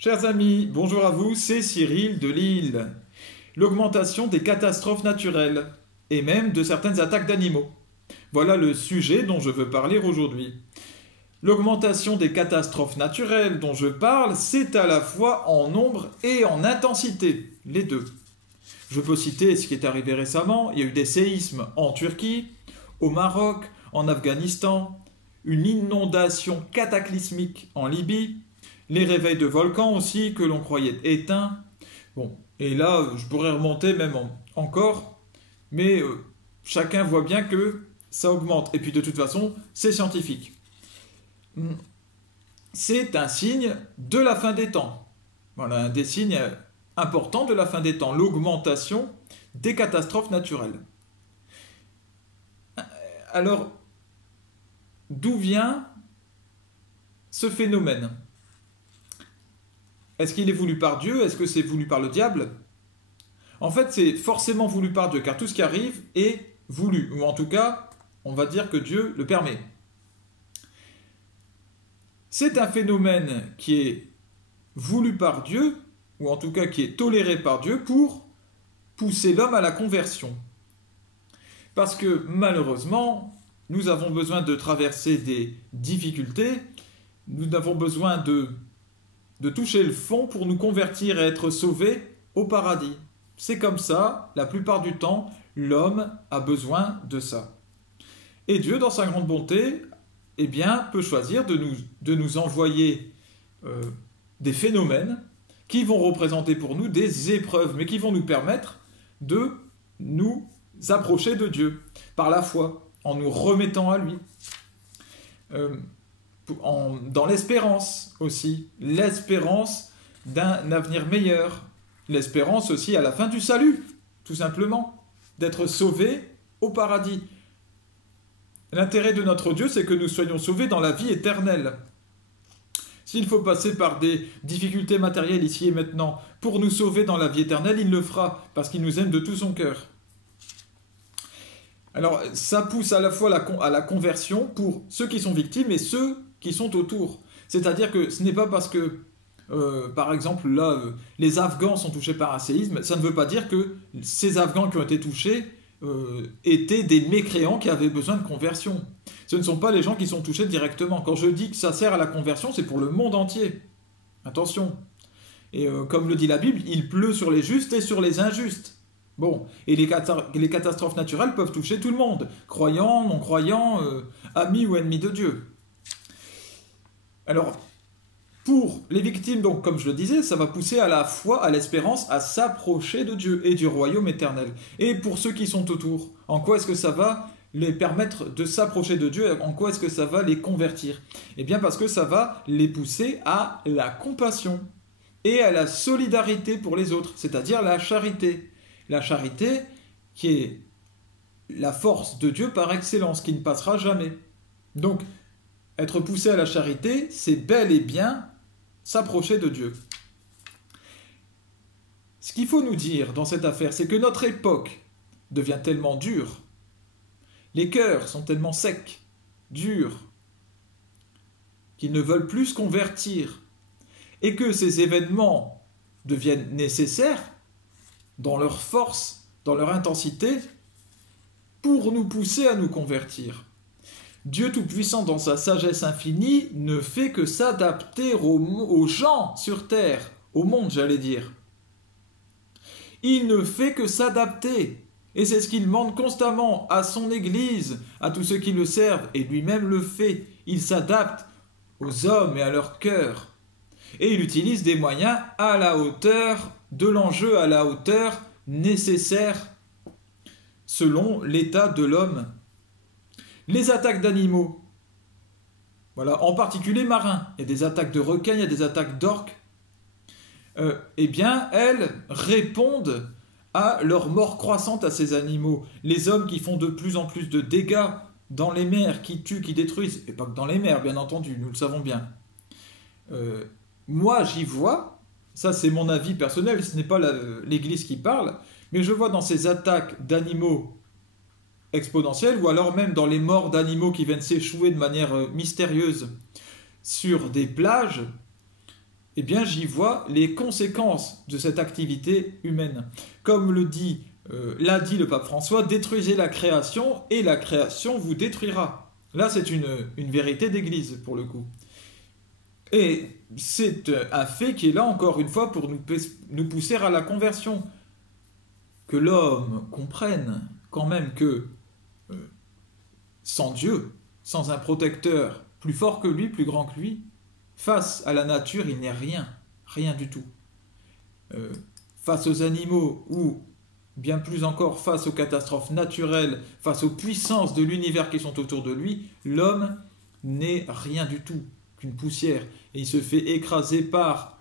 Chers amis, bonjour à vous, c'est Cyril de Lille. L'augmentation des catastrophes naturelles et même de certaines attaques d'animaux. Voilà le sujet dont je veux parler aujourd'hui. L'augmentation des catastrophes naturelles dont je parle, c'est à la fois en nombre et en intensité, les deux. Je peux citer ce qui est arrivé récemment, il y a eu des séismes en Turquie, au Maroc, en Afghanistan, une inondation cataclysmique en Libye, les réveils de volcans aussi que l'on croyait éteints. Bon, et là, je pourrais remonter même encore, mais chacun voit bien que ça augmente. Et puis de toute façon, c'est scientifique. C'est un signe de la fin des temps. Voilà, un des signes importants de la fin des temps, l'augmentation des catastrophes naturelles. Alors, d'où vient ce phénomène? Est-ce qu'il est voulu par Dieu? Est-ce que c'est voulu par le diable? En fait, c'est forcément voulu par Dieu, car tout ce qui arrive est voulu, ou en tout cas, on va dire que Dieu le permet. C'est un phénomène qui est voulu par Dieu, ou en tout cas qui est toléré par Dieu, pour pousser l'homme à la conversion. Parce que malheureusement, nous avons besoin de traverser des difficultés, nous avons besoin de toucher le fond pour nous convertir et être sauvés au paradis. C'est comme ça, la plupart du temps, l'homme a besoin de ça. Et Dieu, dans sa grande bonté, eh bien, peut choisir de nous envoyer des phénomènes qui vont représenter pour nous des épreuves, mais qui vont nous permettre de nous approcher de Dieu par la foi, en nous remettant à lui. Dans l'espérance aussi, l'espérance d'un avenir meilleur, l'espérance aussi à la fin du salut, tout simplement, d'être sauvés au paradis. L'intérêt de notre Dieu, c'est que nous soyons sauvés dans la vie éternelle. S'il faut passer par des difficultés matérielles ici et maintenant pour nous sauver dans la vie éternelle, il le fera, parce qu'il nous aime de tout son cœur. Alors, ça pousse à la fois à la conversion pour ceux qui sont victimes et ceux qui sont autour. C'est-à-dire que ce n'est pas parce que, par exemple, là, les Afghans sont touchés par un séisme, ça ne veut pas dire que ces Afghans qui ont été touchés étaient des mécréants qui avaient besoin de conversion. Ce ne sont pas les gens qui sont touchés directement. Quand je dis que ça sert à la conversion, c'est pour le monde entier. Attention. Et comme le dit la Bible, il pleut sur les justes et sur les injustes. Bon, et les catastrophes naturelles peuvent toucher tout le monde, croyants, non-croyants, amis ou ennemis de Dieu. Alors, pour les victimes, donc, comme je le disais, ça va pousser à la foi, à l'espérance, à s'approcher de Dieu et du royaume éternel. Et pour ceux qui sont autour, en quoi est-ce que ça va les permettre de s'approcher de Dieu? En quoi est-ce que ça va les convertir? Eh bien, parce que ça va les pousser à la compassion et à la solidarité pour les autres, c'est-à-dire la charité. La charité qui est la force de Dieu par excellence, qui ne passera jamais. Donc, être poussé à la charité, c'est bel et bien s'approcher de Dieu. Ce qu'il faut nous dire dans cette affaire, c'est que notre époque devient tellement dure, les cœurs sont tellement secs, durs, qu'ils ne veulent plus se convertir, et que ces événements deviennent nécessaires dans leur force, dans leur intensité, pour nous pousser à nous convertir. Dieu Tout-Puissant, dans sa sagesse infinie, ne fait que s'adapter aux gens sur terre, au monde, j'allais dire. Il ne fait que s'adapter. Et c'est ce qu'il demande constamment à son Église, à tous ceux qui le servent, et lui-même le fait. Il s'adapte aux hommes et à leur cœur. Et il utilise des moyens à la hauteur de l'enjeu, à la hauteur nécessaire selon l'état de l'homme. Les attaques d'animaux, voilà, en particulier marins, il y a des attaques de requins, il y a des attaques d'orques, eh bien, elles répondent à leur mort croissante à ces animaux. Les hommes qui font de plus en plus de dégâts dans les mers, qui tuent, qui détruisent, et pas que dans les mers, bien entendu, nous le savons bien. Moi, j'y vois, ça c'est mon avis personnel, ce n'est pas l'Église qui parle, mais je vois dans ces attaques d'animaux exponentielles, ou alors même dans les morts d'animaux qui viennent s'échouer de manière mystérieuse sur des plages, eh bien j'y vois les conséquences de cette activité humaine. Comme l'a dit le pape François, détruisez la création et la création vous détruira. Là, c'est une vérité d'église, pour le coup. Et c'est un fait qui est là, encore une fois, pour nous pousser à la conversion. Que l'homme comprenne quand même que sans Dieu, sans un protecteur plus fort que lui, plus grand que lui, face à la nature, il n'est rien, rien du tout. Face aux animaux ou bien plus encore face aux catastrophes naturelles, face aux puissances de l'univers qui sont autour de lui, l'homme n'est rien du tout qu'une poussière. Et il se fait écraser par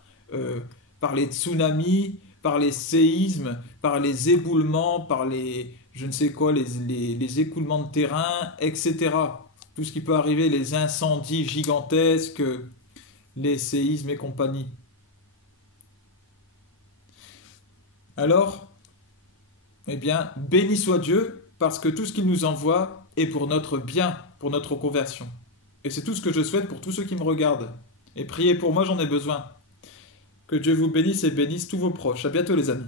les tsunamis, par les séismes, par les éboulements, par les je ne sais quoi, les écoulements de terrain, etc. Tout ce qui peut arriver, les incendies gigantesques, les séismes et compagnie. Alors, eh bien, béni soit Dieu, parce que tout ce qu'il nous envoie est pour notre bien, pour notre conversion. Et c'est tout ce que je souhaite pour tous ceux qui me regardent. Et priez pour moi, j'en ai besoin. Que Dieu vous bénisse et bénisse tous vos proches. À bientôt les amis.